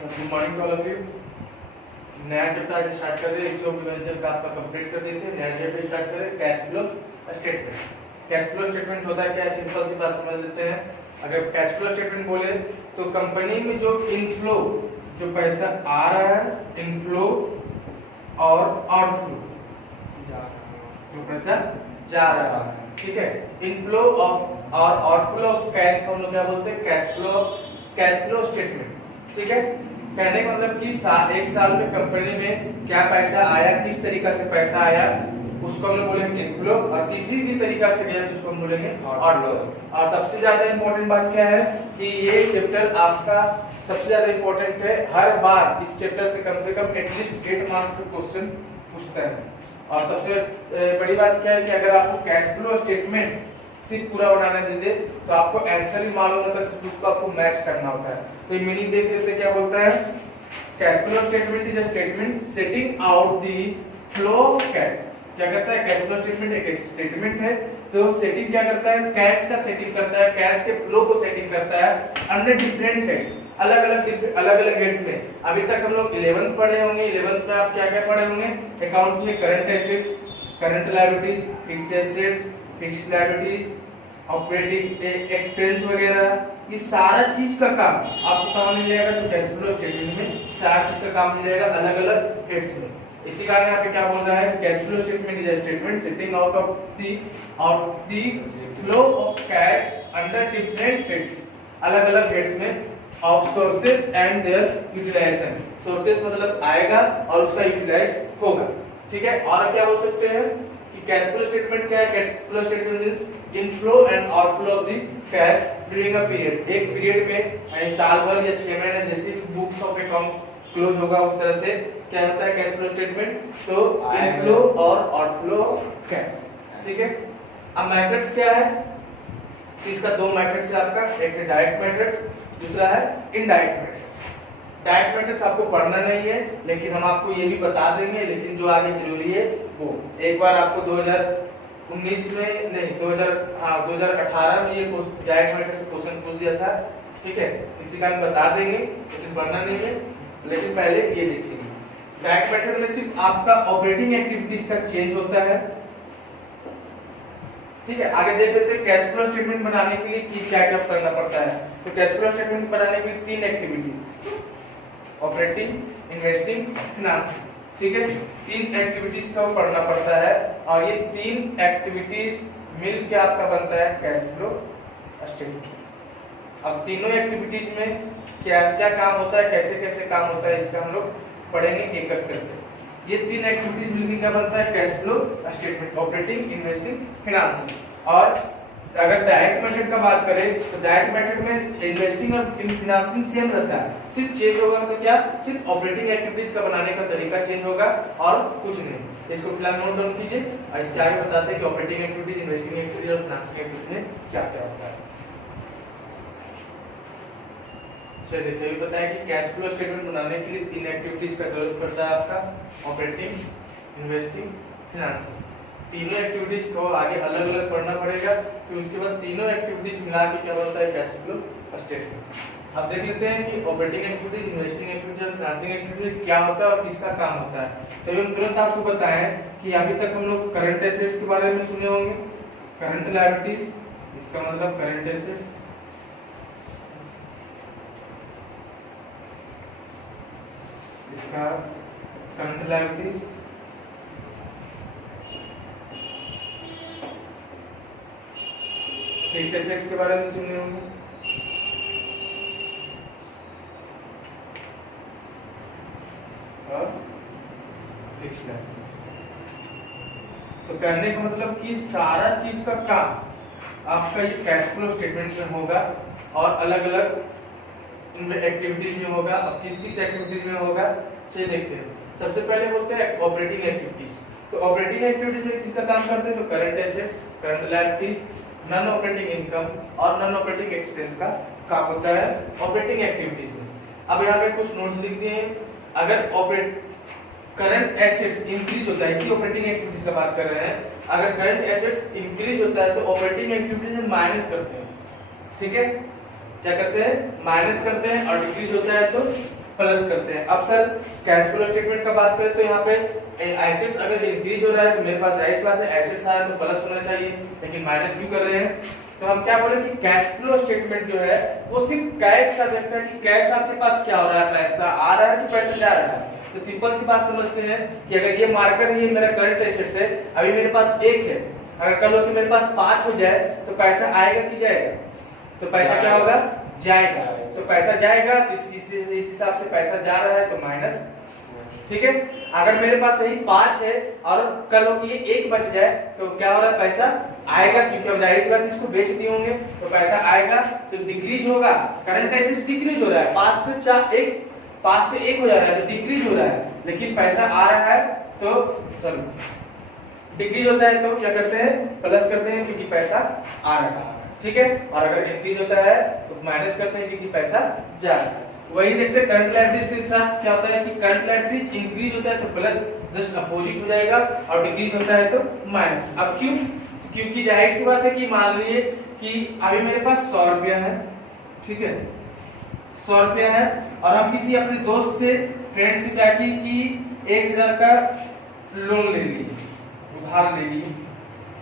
Good morning all of you. नया chapter आज start कर रहे हैं। इसको प्रिवेंशन का आपका कंप्लीट कर देते हैं। नया चैप्टर स्टार्ट कर रहे हैं, cash flow statement. Cash flow statement होता है क्या है, सिंपल सी बात समझ लेते हैं। अगर कैश फ्लो स्टेटमेंट बोले तो कंपनी में जो इनफ्लो, जो पैसा आ रहा है, इनफ्लो और आउटफ्लो, जो पैसा जा रहा है, ठीक है। इनफ्लो ऑफ और आउटफ्लो ऑफ कैश को हम लोग क्या बोलते हैं, कैश फ्लो स्टेटमेंट, ठीक है। कहने का मतलब कि एक साल में कंपनी में क्या पैसा आया, किस तरीका से पैसा आया, उसको हम लोग बोलेंगे इनफ्लो, और किसी भी तरीका से गया तो उसको हम बोलेंगे आउटफ्लो। और सबसे ज्यादा इंपॉर्टेंट बात क्या है कि ये चैप्टर आपका सबसे ज्यादा इंपॉर्टेंट है। हर बार इस चैप्टर से कम एटलीस्ट 8 मार्क्स के क्वेश्चन पूछता है। और सबसे बड़ी बात क्या है कि अगर आपको कैश फ्लो स्टेटमेंट सिर्फ पूरा बनाने दे दे तो आपको आंसर ही मालूम होता है, सिर्फ उसको आपको मैच करना होता है। तो ये मीनिंग देख लेते क्या बोलता है। Cash flow statement is a statement setting out the flow of cash. क्या करता है, कैश फ्लो स्टेटमेंट एक स्टेटमेंट है जो सेटिंग क्या करता है, कैश का सेटिंग करता है, कैश के फ्लो को सेटिंग करता है अंडर डिफरेंट हेड्स, अलग-अलग हेड्स में। अभी तक हम लोग 11th पढ़े होंगे। 11th में आप क्या-क्या पढ़े होंगे, अकाउंट्स में current assets, current liabilities, fixed assets, fixed liabilities, operating expense वगैरह, ये सारा चीज का काम आपको कहाँ मिल जाएगा, तो कैश फ्लो स्टेटमेंट में सारा चीज का काम मिल जाएगा अलग-अलग हेड्स में। इसी कारण यहाँ पे क्या बोल रहा है, cash flow statement is a statement setting out the flow of cash under different heads, अलग-अलग हेड्स में, of sources and their utilisation. Sources मतलब आएगा और उसका यूटिलाइज होगा, ठीक है। और क्या बोल सकते हैं कि कैश फ्लो स्टेटमेंट क्या है, cash flow statement is inflow and outflow of the cash during a period. एक पीरियड में साल भर या 6 महीने जैसे बुक्स ऑफ अकाउंट क्लोज होगा उस तरह से क्या होता है कैश फ्लो स्टेटमेंट, तो इनफ्लो और आउटफ्लो कैश, ठीक है। अब मेथड्स क्या है, इसका 2 मेथड्स है आपका, एक है डायरेक्ट मेथड्स, दूसरा है इनडायरेक्ट मेथड्स। डायरेक्ट मेथड्स आपको पढ़ना नहीं है, लेकिन हम आपको ये भी बता देंगे, लेकिन जो आगे जरूरी है वो एक बार आपको 2019 में नहीं 2018 में ये डायरेक्ट मेथड से क्वेश्चन पूछ दिया था, ठीक है। इसी का हम बता देंगे, लेकिन पढ़ना नहीं है, लेकिन पहले ये देखेंगे। डायरेक्ट मेथड में सिर्फ आपका ऑपरेटिंग एक्टिविटीज का चेंज होता है, ठीक है। आगे देख लेते हैं कैश फ्लो स्टेटमेंट बनाने के लिए क्या क्या करना पड़ता है। तो कैश फ्लो स्टेटमेंट बनाने के लिए 3 एक्टिविटीज, ऑपरेटिंग, इन्वेस्टिंग, फाइनेंसिंग, ठीक है। 3 एक्टिविटीज का पढ़ना पड़ता है और ये 3 एक्टिविटीज मिल के आपका बनता है कैश फ्लो स्टेटमेंट। अब तीनों एक्टिविटीज में क्या क्या काम होता है, कैसे कैसे काम होता है, इसका हम लोग पढ़ेंगे एक एक करके। ये 3 एक्टिविटीज मिलकर क्या बनता है cash flow statement, operating, investing, financing. और अगर डायरेक्ट मेथड का बात करें तो डायरेक्ट मेथड में इन्वेस्टिंग और फाइनेंसिंग सेम रहता है, सिर्फ चेंज होगा तो क्या, सिर्फ ऑपरेटिंग एक्टिविटीज का बनाने का तरीका चेंज होगा और कुछ नहीं। इसको फिलहाल नोट डाउन कीजिए और इसके आगे बताते हैं कि ऑपरेटिंग एक्टिविटीज, इन्वेस्टिंग एक्टिविटीज और फाइनेंसिंग एक्टिविटीज में क्या क्या होता है। चलिए देखिए, ये बताया कि कैश फ्लो स्टेटमेंट बनाने के लिए 3 एक्टिविटीज का जरूरत पड़ता है आपका, ऑपरेटिंग, इन्वेस्टिंग, फाइनेंसिंग। तीनों एक्टिविटीज को आगे अलग अलग पढ़ना पड़ेगा, फिर उसके बाद तीनों एक्टिविटीज मिला के क्या बनता है कैश फ्लो स्टेटमेंट। अब देख लेते हैं कि ऑपरेटिंग एक्टिविटीज, इन्वेस्टिंग एक्टिविटीज और फाइनेंसिंग एक्टिविटीज क्या होता है और किसका काम होता है। तो हम तुरंत आपको बताएं कि अभी तक हम लोग करंट एसेट्स के बारे में सुने होंगे, करंट लायबिलिटीज, इसका मतलब करंट एसेट्स, इसका करंट लायबिलिटीज, फिक्स्ड एसेट्स के बारे में सुने होंगे, और फिक्स्ड लायबिलिटीज। तो कहने का मतलब कि सारा चीज का काम आपका ये कैश फ्लो स्टेटमेंट में होगा और अलग अलग एक्टिविटीज में होगा। अब किस किस एक्टिविटीज में होगा चलिए देखते हैं। सबसे पहले बोलते हैं ऑपरेटिंग एक्टिविटीज। तो ऑपरेटिंग एक्टिविटीज में किसका काम करते हैं, तो current assets, current liabilities, non operating income और नॉन ऑपरेटिंग एक्सपेंस का काम होता है ऑपरेटिंग एक्टिविटीज में। अब यहाँ पे कुछ नोट्स लिख दिए हैं। अगर करंट एसेट्स इंक्रीज होता है, इसी ऑपरेटिंग एक्टिविटीज का बात कर रहे हैं, अगर करंट एसेट्स इंक्रीज होता है तो ऑपरेटिंग एक्टिविटीज में माइनस करते हैं, ठीक है। क्या करते हैं, माइनस करते हैं, और डिक्रीज होता है तो प्लस करते हैं। अब सर कैश फ्लो स्टेटमेंट का बात करें तो यहाँ पे एसेट्स अगर इंक्रीज हो रहा है तो मेरे पास जाहिर सी बात है एसेट्स आ रहा है तो प्लस होना चाहिए, लेकिन माइनस क्यों कर रहे हैं? तो हम क्या बोले कि कैश फ्लो स्टेटमेंट जो है वो सिर्फ कैश का देखता है कि कैश आपके पास क्या हो रहा है, पैसा आ रहा है कि पैसा जा रहा है। तो सिंपल सी बात समझते हैं कि अगर ये मार्कर है, ये मेरा करंट एसेट्स है, अभी मेरे पास 1 है, अगर कल को मेरे पास 5 हो जाए तो पैसा आएगा कि जाएगा? तो पैसा क्या होगा? जाएगा। तो पैसा जाएगा, इस हिसाब से पैसा जा रहा है तो माइनस, ठीक है। अगर मेरे पास यही 5 है और कल को ये 1 बच जाए तो क्या हो रहा है? पैसा आएगा, क्योंकि अब जाहिर सी बात इसको बेच दिए होंगे तो पैसा आएगा, तो डिक्रीज होगा, करंट एसेट्स डिक्रीज हो रहा है, 5 से 1 हो जा रहा है तो डिक्रीज हो रहा है, लेकिन पैसा आ रहा है तो सर डिक्रीज होता है तो क्या करते हैं? प्लस करते हैं क्योंकि पैसा आ रहा है, ठीक है। और अगर इंक्रीज होता है तो माइनस करते हैं क्योंकि पैसा जा रहा है। वही देखते हैं करंट लायबिलिटीज के साथ क्या होता है कि करंट लायबिलिटी इंक्रीज होता है तो प्लस जस्ट अपोजिट हो जाएगा और डिक्रीज होता है तो माइनस। अब क्यों? क्योंकि जाहिर सी बात है कि मान लीजिए कि अभी मेरे पास 100 रुपया है, ठीक है, 100 रुपया है और हम किसी अपने दोस्त से फ्रेंड से क्या की कि 1000 का लोन ले लिए, उधार ले लिए,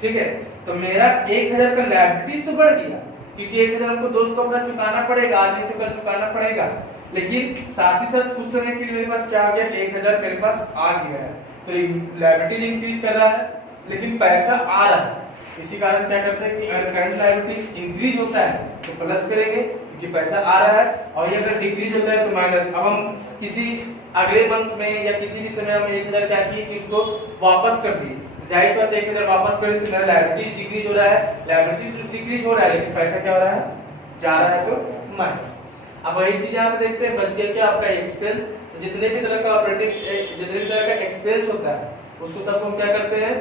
ठीक है। तो मेरा 1000 का लायबिलिटीज तो बढ़ गया क्योंकि 1000 हमको दोस्त को अपना चुकाना पड़ेगा, आज नहीं तो कल चुकाना पड़ेगा, लेकिन साथ ही साथ कुछ समय के लिए मेरे पास क्या हो गया? 1000 मेरे पास आ गया है, तो लायबिलिटीज इंक्रीज कर रहा है लेकिन पैसा आ रहा है। इसी कारण क्या करते हैं कि अगर करंट लायबिलिटीज इंक्रीज होता है तो प्लस करेंगे क्योंकि पैसा आ रहा है, और ये अगर डिक्रीज होता है तो माइनस। अब हम किसी अगले मंथ में या किसी भी समय हम 1000 क्या किए कि उसको वापस कर दिए, जाहिर सी बात है 1000 वापस कर दी तो मेरा लायबिलिटीज डिक्रीज हो रहा है, लायबिलिटीज डिक्रीज हो रहा है लेकिन पैसा क्या हो रहा है? जा रहा है तो माइनस। अब वही चीज यहाँ पे देखते हैं, बच गया क्या? आपका एक्सपेंस। जितने भी तरह का ऑपरेटिंग जितने भी तरह का एक्सपेंस होता है उसको सबको हम क्या करते हैं?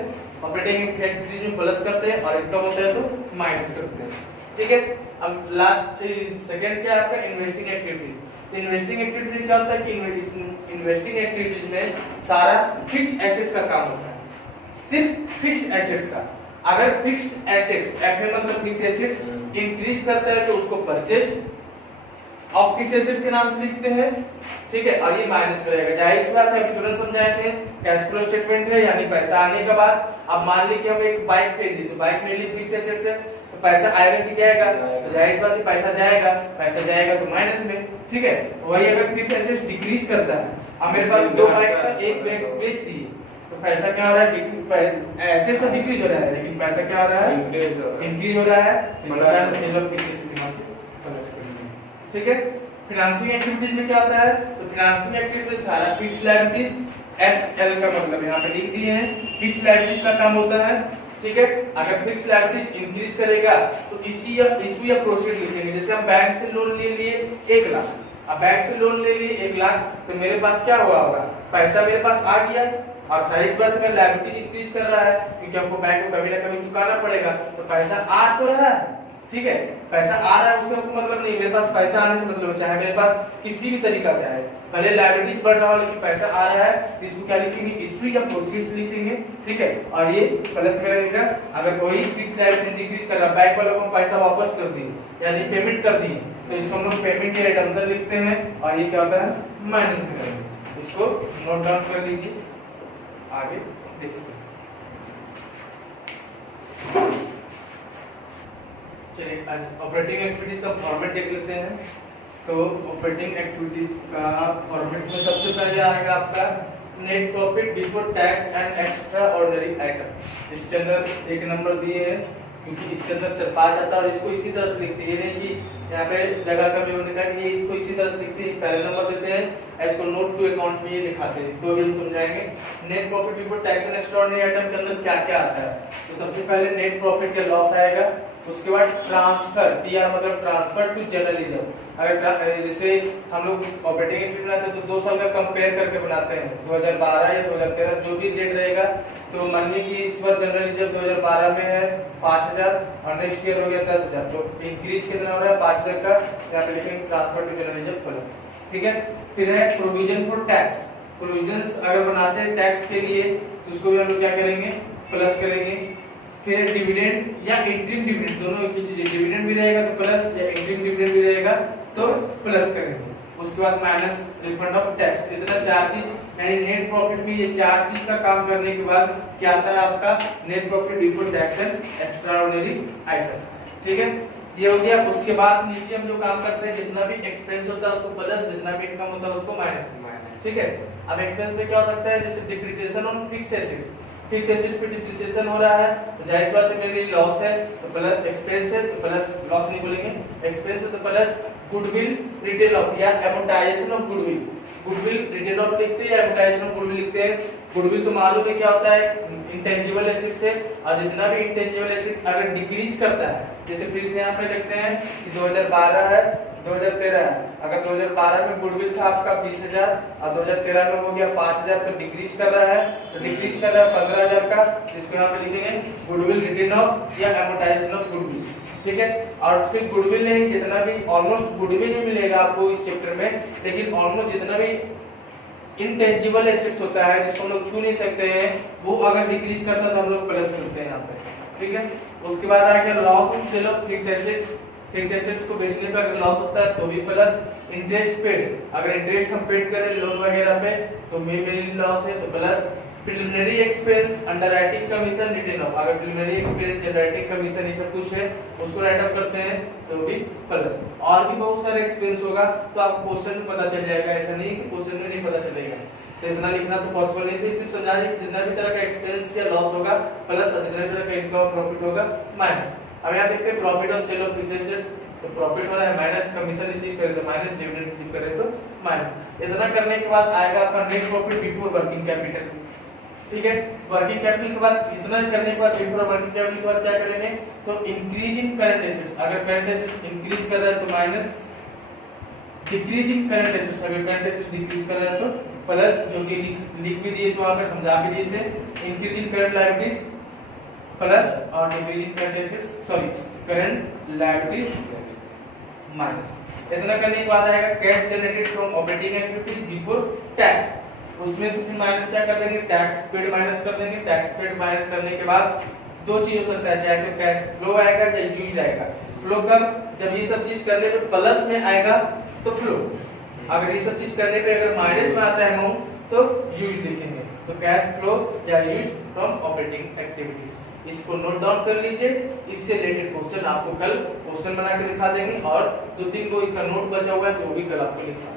ऑपरेटिंग एक्टिविटीज में प्लस करते हैं और इनकम होता है तो माइनस करते हैं, ठीक है। अब लास्ट सेकंड क्या है आपका? Investing activities. इन्वेस्टिंग एक्टिविटीज क्या होता है कि इन्वेस्टिंग एक्टिविटीज में सारा फिक्स एसेट्स का काम होता है, सिर्फ फिक्स्ड एसेट्स का। अगर फिक्स्ड एसेट्स एफ है मतलब फिक्स एसेट्स इंक्रीज करता है तो उसको परचेज और फिक्स एसेट्स के नाम से लिखते हैं, ठीक है, और ये माइनस में रहेगा। जाहिर सी बात है, अभी तुरंत समझाए थे, कैश फ्लो स्टेटमेंट है यानी पैसा आने के बाद। अब मान ली कि हम एक बाइक खरीदी तो बाइक मेरे लिए फिक्स एसेट्स है तो पैसा आएगा कि जाएगा? तो जाहिर सी बात है पैसा जाएगा तो माइनस में, ठीक है। वही अगर फिक्स एसेट्स डिक्रीज करता है, अब मेरे पास 2 बाइक था, एक बाइक बेच दी तो पैसा क्या हो रहा है? एसेट्स तो डिक्रीज हो रहा है लेकिन पैसा क्या हो रहा है? इंक्रीज हो रहा है, ठीक है। फाइनेंसिंग एक्टिविटीज में क्या होता है? तो फाइनेंसिंग एक्टिविटीज सारा फिक्स्ड लायबिलिटीज एल का मतलब यहाँ पे लिख दिए हैं, फिक्स्ड लायबिलिटीज का काम होता है, ठीक है। अगर फिक्स्ड लायबिलिटीज इंक्रीज करेगा तो इश्यू या प्रोसीड लिखेंगे। जैसे हम बैंक से लोन ले लिए 1 लाख, अब बैंक से लोन ले लिए 1 लाख तो मेरे पास क्या हुआ होगा? पैसा मेरे पास आ गया और सारी इस बात में लायबिलिटीज इंक्रीज कर रहा है क्योंकि हमको बैंक को कभी ना कभी चुकाना पड़ेगा, तो पैसा आ तो रहा है, ठीक है, पैसा आ रहा है, उससे हमको मतलब नहीं, मेरे पास पैसा आने से मतलब चाहे मेरे पास किसी भी तरीका से आए, भले लायबिलिटीज बढ़ रहा हो लेकिन पैसा आ रहा है तो इसको क्या लिखेंगे? इश्यू या प्रोसीड्स लिखेंगे, ठीक है, और ये प्लस में रहेगा। अगर कोई फिक्स्ड लायबिलिटी डिक्रीज कर रहा है, बैंक वालों को पैसा वापस कर दिए यानी पेमेंट कर दी तो इसको हम लोग पेमेंट या रिडम्पशन लिखते हैं और ये क्या होता है? माइनस में रहेगा। इसको नोट डाउन कर लीजिए, आगे देखते हैं। चलिए आज ऑपरेटिंग एक्टिविटीज का फॉर्मेट देख लेते हैं। तो ऑपरेटिंग एक्टिविटीज का फॉर्मेट में सबसे पहले आएगा आपका net profit before tax and extra ordinary item. इसके अंदर 1 नंबर दिए हैं क्योंकि इसके अंदर 4-5 आता है और इसको इसी तरह से लिखते हैं, नहीं कि यहाँ पे जगह कमी होने का ये इसको इसी तरह से लिखते हैं, पहले नंबर देते हैं, इसको नोट टू अकाउंट में ये लिखाते हैं, इसको भी हम समझाएंगे। Net profit before tax and extra ordinary item के अंदर क्या क्या आता है? तो सबसे पहले नेट प्रॉफिट का लॉस आएगा, उसके बाद ट्रांसफर, टीआर मतलब ट्रांसफर टू जर्नलिज्म। अगर जैसे हम लोग ऑपरेटिंग एक्टिविटी बनाते हैं तो 2 साल का कंपेयर करके बनाते हैं, 2012 या 2013 जो भी डेट रहेगा। तो मान लीजिए कि इस बार जर्नलिज्म 2012 में है 5000 और नेक्स्ट ईयर हो गया 10000, तो इंक्रीज कितना हो रहा है? 5000 का, यहाँ पे लिखेंगे ट्रांसफर टू जर्नलिज्म प्लस, ठीक है। फिर है प्रोविजन फॉर टैक्स। प्रोविजंस अगर बनाते हैं टैक्स के लिए तो उसको भी हम लोग क्या करेंगे? प्लस करेंगे। फिर डिविडेंड या इंटरिम डिविडेंड, दोनों एक ही चीज है, डिविडेंड भी रहेगा तो प्लस या इंटरिम डिविडेंड भी रहेगा तो प्लस करेंगे। उसके बाद माइनस रिफंड ऑफ टैक्स। इतना 4 चीज यानी नेट प्रॉफिट में ये 4 चीज का काम करने के बाद क्या आता है आपका net profit before tax and extraordinary item. ठीक है, ये हो गया। उसके बाद नीचे हम जो काम करते हैं जितना भी एक्सपेंस होता है उसको प्लस, जितना भी इनकम होता है उसको माइनस। ठीक है, अब एक्सपेंस में क्या हो सकता है जैसे depreciation on fix assets, fixed assets पे डिप्रिसिएशन हो रहा है तो जाहिर सी बात है मेरे लिए लॉस है तो प्लस, एक्सपेंस है तो प्लस, लॉस नहीं बोलेंगे, एक्सपेंस है तो प्लस गुडविल रिटेन ऑफ या amortisation of goodwill. Goodwill written off लिखते हैं या एमोर्टाइजेशन ऑफ गुडविल लिखते हैं। गुडविल तो मालूम है क्या होता है, इंटेंजिबल एसेट्स है, और जितना भी इंटेंजिबल एसेट्स अगर डिक्रीज करता है, जैसे फिर से यहाँ पे देखते हैं कि 2012 है 2013 है, अगर 2012 में गुडविल था आपका 20,000 और 2013 में हो गया 5,000 तो डिक्रीज कर रहा है, तो डिक्रीज कर रहा है 15,000 का, इसको यहाँ पे लिखेंगे गुडविल रिटेन ऑफ या एमोर्टाइजेशन ऑफ गुडविल। ठीक है, और फिर गुडविल नहीं, जितना भी ऑलमोस्ट गुडविल ही मिलेगा आपको इस चैप्टर में, लेकिन ऑलमोस्ट जितना भी इंटेंजिबल एसेट्स होता है जिसको हम लोग छू नहीं सकते हैं वो अगर डिक्रीज करता है तो हम लोग प्लस करते हैं यहाँ पे। ठीक है, उसके बाद आ गया loss on sale of fixed assets. Fixed assets को बेचने पे अगर लॉस होता है तो भी प्लस, इंटरेस्ट पेड, अगर इंटरेस्ट हम पेड करें लोन वगैरह पे तो मेरे लॉस है तो plus, preliminary expense, underwriting commission, written off, अगर प्रिलिमिनरी एक्सपेंस, अंडरराइटिंग कमीशन ये सब कुछ है उसको राइट अप करते हैं तो भी प्लस। और भी बहुत सारे एक्सपेंस होगा तो आपको क्वेश्चन में पता चल जाएगा, ऐसा नहीं कि क्वेश्चन में नहीं पता चलेगा, तो इतना लिखना तो पॉसिबल नहीं। तो सिर्फ समझा दीजिए जितना भी तरह का एक्सपेंस या लॉस होगा प्लस, जितना भी तरह का इनकम प्रॉफिट होगा माइनस। अब यहाँ देखते हैं profit on sale of fixed assets, तो प्रॉफिट हो रहा है माइनस, कमीशन रिसीव करे तो माइनस, डिविडेंड रिसीव करे तो माइनस। इतना करने के बाद आएगा आपका net profit before working capital. ठीक है, वर्किंग कैपिटल के बाद इतना करने के बाद बिफोर वर्किंग कैपिटल के बाद क्या करेंगे तो इंक्रीज इन करंट एसेट्स, अगर करंट एसेट्स इंक्रीज कर रहा है तो minus, decrease in current assets, अगर करंट एसेट्स डिक्रीज कर रहा है तो प्लस, जो कि लिख भी दिए तो वहां पे समझा भी दिए थे, increase in current liabilities plus और decrease in current assets, sorry current liabilities minus. इतना करने के बाद आएगा cash generated from operating activities before tax, उसमें से फिर माइनस क्या कर देंगे, टैक्स पेड माइनस कर देंगे। टैक्स पेड माइनस करने के बाद दो चीज हो सकता है, चाहे तो कैश फ्लो आएगा या यूज आएगा। फ्लो कब, जब ये सब चीज करने पे प्लस में आएगा तो फ्लो, अगर ये सब चीज करने पे अगर माइनस में आता है अमाउंट तो यूज लिखेंगे, तो कैश फ्लो या यूज फ्रॉम ऑपरेटिंग एक्टिविटीज। इसको नोट डाउन कर लीजिए, इससे रिलेटेड क्वेश्चन आपको कल क्वेश्चन बना के दिखा देंगे, और 2-3 को इसका नोट बचा हुआ है तो वो भी कल आपको लिखना है।